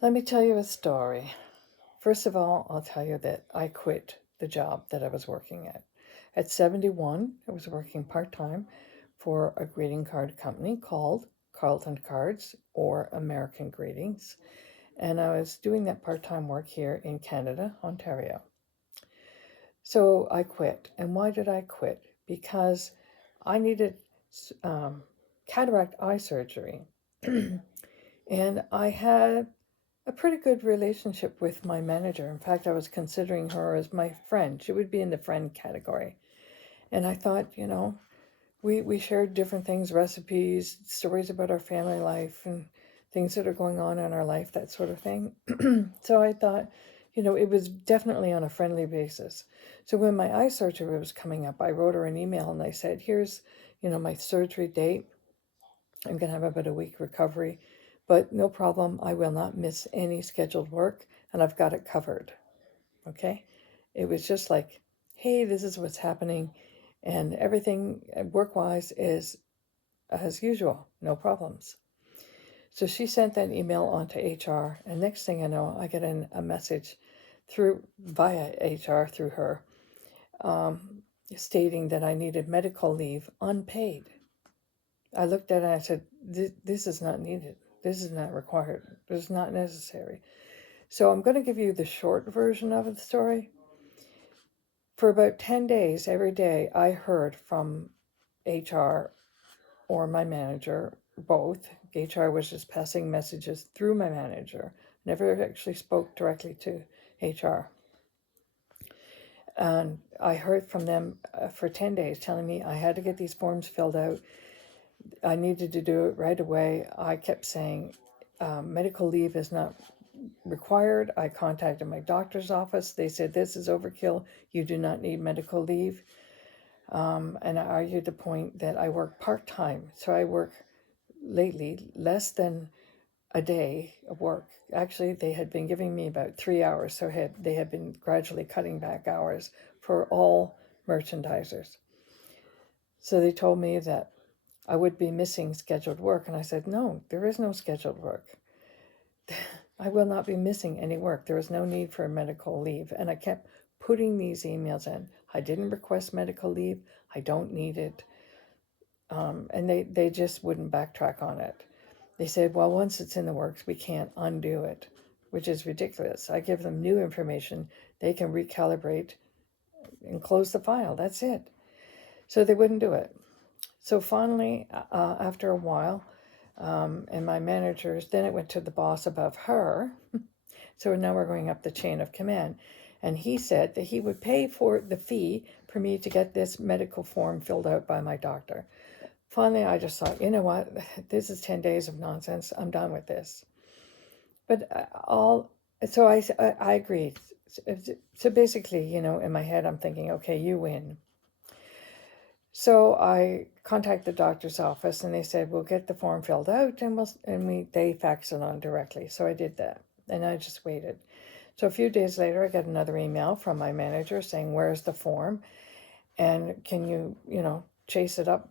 Let me tell you a story. First of all, I'll tell you that I quit the job that I was working at. At 71, I was working part time for a greeting card company called Carlton Cards or American Greetings. And I was doing that part time work here in Canada, Ontario. So I quit. And why did I quit? Because I needed um, cataract eye surgery. And I had a pretty good relationship with my manager. In fact, I was considering her as my friend. She would be in the friend category. And I thought, we shared different things, recipes, stories about our family life, and things that are going on in our life, that sort of thing. So I thought, it was definitely on a friendly basis. So when my eye surgery was coming up, I wrote her an email and I said, here's, my surgery date. I'm going to have about a week recovery, but no problem. I will not miss any scheduled work and I've got it covered. Okay. It was just like, hey, this is what's happening. And everything work wise is as usual, no problems. So she sent that email on to HR. And next thing I know, I get a message via HR through her stating that I needed medical leave unpaid. I looked at it and I said, this is not needed. This is not required. This is not necessary. So I'm going to give you the short version of the story. For about 10 days, every day, I heard from HR or my manager, both. HR was just passing messages through my manager, never actually spoke directly to HR. And I heard from them for 10 days telling me I had to get these forms filled out. I needed to do it right away. I kept saying medical leave is not required. I contacted my doctor's office. They said, this is overkill. You do not need medical leave. And I argued the point that I work part-time. So I work lately less than a day of work. Actually, they had been giving me about 3 hours. So they had been gradually cutting back hours for all merchandisers. So they told me that I would be missing scheduled work. And I said, no, there is no scheduled work. I will not be missing any work. There is no need for medical leave. And I kept putting these emails in. I didn't request medical leave. I don't need it. And they just wouldn't backtrack on it. They said, well, once it's in the works, we can't undo it, which is ridiculous. I give them new information. They can recalibrate and close the file. That's it. So they wouldn't do it. So finally, after a while, and my managers, then it went to the boss above her. So now we're going up the chain of command. And he said that he would pay for the fee for me to get this medical form filled out by my doctor. Finally, I just thought, you know what? This is 10 days of nonsense. I'm done with this. But so I agreed. So basically, in my head, I'm thinking, okay, you win. So I contacted the doctor's office and they said, we'll get the form filled out and they fax it on directly. So I did that and I just waited. So a few days later, I got another email from my manager saying, where's the form? And can you, chase it up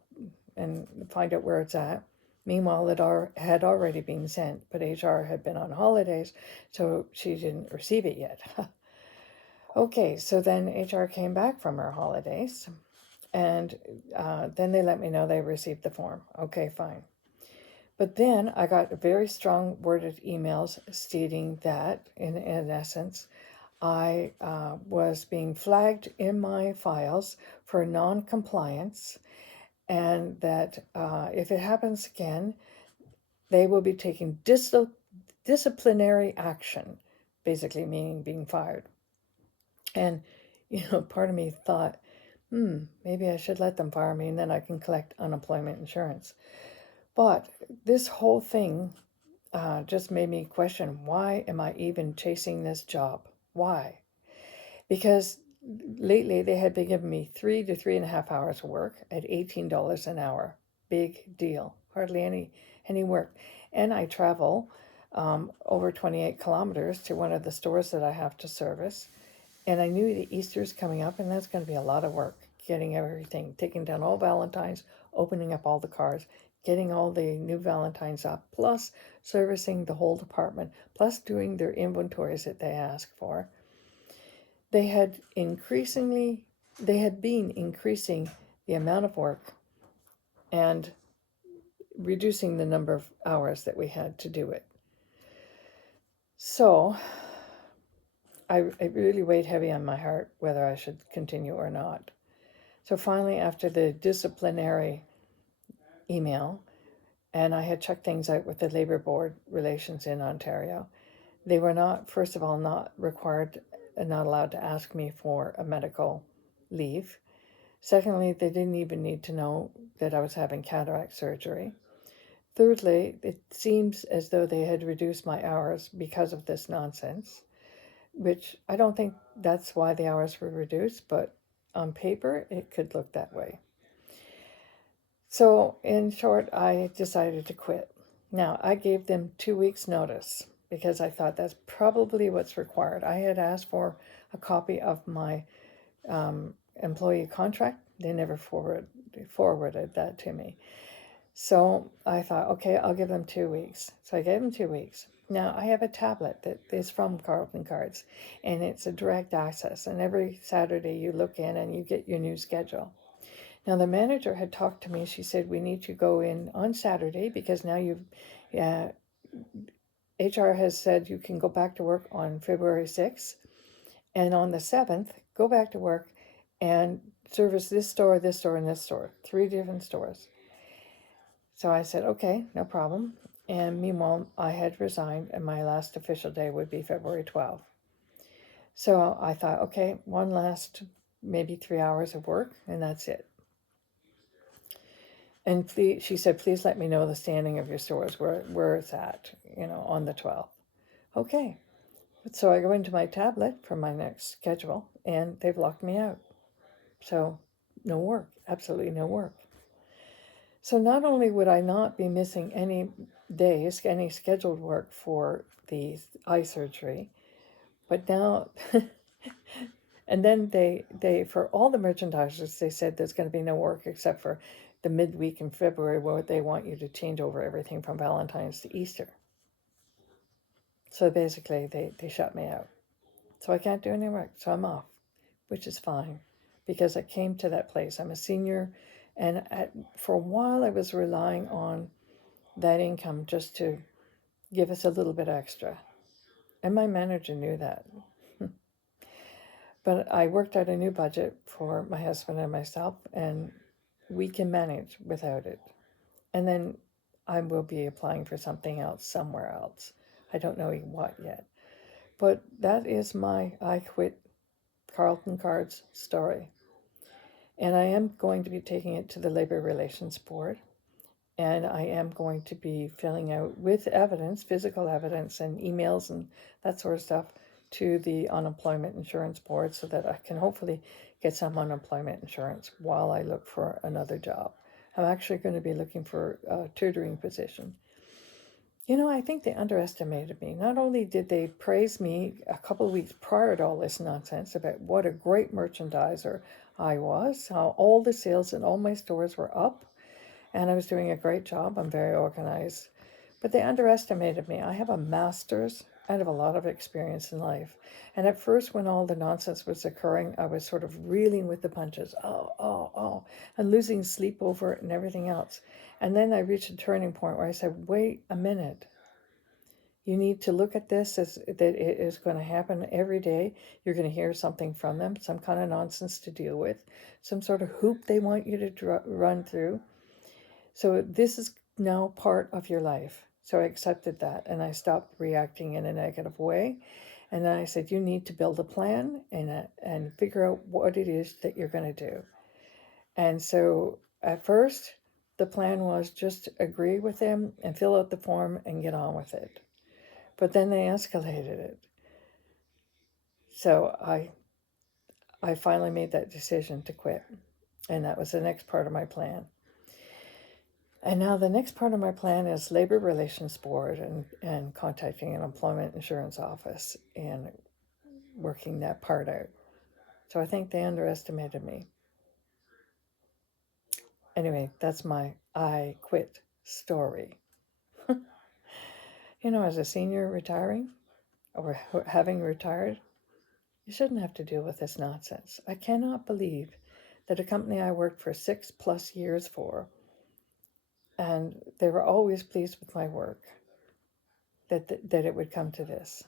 and find out where it's at? Meanwhile, it had already been sent, but HR had been on holidays, so she didn't receive it yet. Okay, so then HR came back from her holidays. And then they let me know they received the form. Okay, fine. But then I got very strong worded emails stating that, in essence, I was being flagged in my files for non-compliance, and that if it happens again, they will be taking disciplinary action, basically meaning being fired. And, part of me thought, maybe I should let them fire me and then I can collect unemployment insurance. But this whole thing just made me question, why am I even chasing this job? Why? Because lately they had been giving me 3 to 3.5 hours of work at $18 an hour. Big deal. Hardly any work. And I travel over 28 kilometers to one of the stores that I have to service. And I knew the Easter's coming up, and that's going to be a lot of work, getting everything, taking down all Valentine's, opening up all the cards, getting all the new Valentines up, plus servicing the whole department, plus doing their inventories that they ask for, they had been increasing the amount of work and reducing the number of hours that we had to do it. So it really weighed heavy on my heart whether I should continue or not. So finally, after the disciplinary email, and I had checked things out with the Labour Board relations in Ontario, they were not, first of all, not required and not allowed to ask me for a medical leave. Secondly, they didn't even need to know that I was having cataract surgery. Thirdly, it seems as though they had reduced my hours because of this nonsense, which I don't think that's why the hours were reduced, but on paper, it could look that way. So, in short, I decided to quit. Now, I gave them 2 weeks' notice because I thought that's probably what's required. I had asked for a copy of my employee contract. They never forwarded that to me. So I thought, okay, I'll give them 2 weeks. So I gave them 2 weeks. Now, I have a tablet that is from Carlton Cards, and it's a direct access. And every Saturday you look in and you get your new schedule. Now, the manager had talked to me. She said, we need to go in on Saturday because now HR has said you can go back to work on February 6th. And on the 7th, go back to work and service this store, and this store, 3 different stores. So I said, okay, no problem. And meanwhile, I had resigned and my last official day would be February 12th. So I thought, okay, one last maybe 3 hours of work and that's it. And she said, please let me know the standing of your stores, where it's at, on the 12th. Okay. So I go into my tablet for my next schedule and they've locked me out. So no work, absolutely no work. So not only would I not be missing any days, any scheduled work for the eye surgery, but now, and then they for all the merchandisers, they said there's going to be no work except for the midweek in February where they want you to change over everything from Valentine's to Easter. So basically they shut me out. So I can't do any work, so I'm off, which is fine because I came to that place. I'm a senior, and for a while I was relying on that income just to give us a little bit extra. And my manager knew that. But I worked out a new budget for my husband and myself, and we can manage without it. And then I will be applying for something else somewhere else. I don't know what yet. But that is my I quit Carlton Cards story. And I am going to be taking it to the Labor Relations Board. And I am going to be filling out with evidence, physical evidence and emails and that sort of stuff to the Unemployment Insurance Board so that I can hopefully get some unemployment insurance while I look for another job. I'm actually going to be looking for a tutoring position. I think they underestimated me. Not only did they praise me a couple of weeks prior to all this nonsense about what a great merchandiser I was, how all the sales in all my stores were up, and I was doing a great job. I'm very organized. But they underestimated me. I have a master's. I have a lot of experience in life. And at first, when all the nonsense was occurring, I was sort of reeling with the punches. Oh, and losing sleep over it and everything else. And then I reached a turning point where I said, wait a minute. You need to look at this as that it is going to happen every day. You're going to hear something from them, some kind of nonsense to deal with, some sort of hoop they want you to run through. So this is now part of your life. So I accepted that and I stopped reacting in a negative way. And then I said, you need to build a plan and figure out what it is that you're going to do. And so at first, the plan was just agree with them and fill out the form and get on with it. But then they escalated it. So I finally made that decision to quit. And that was the next part of my plan. And now the next part of my plan is Labor Relations Board and contacting an employment insurance office and working that part out. So I think they underestimated me. Anyway, that's my I quit story. You know, as a senior retiring or having retired, you shouldn't have to deal with this nonsense. I cannot believe that a company I worked for 6+ years for, and they were always pleased with my work, that it would come to this.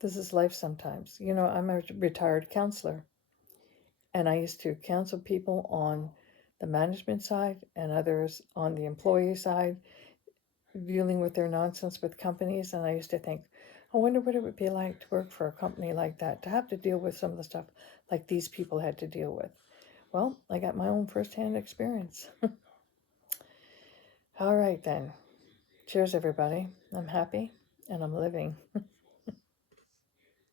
This is life sometimes. You know, I'm a retired counselor, and I used to counsel people on the management side and others on the employee side, dealing with their nonsense with companies. And I used to think, I wonder what it would be like to work for a company like that, to have to deal with some of the stuff like these people had to deal with. Well, I got my own firsthand experience. All right, then. Cheers, everybody. I'm happy and I'm living.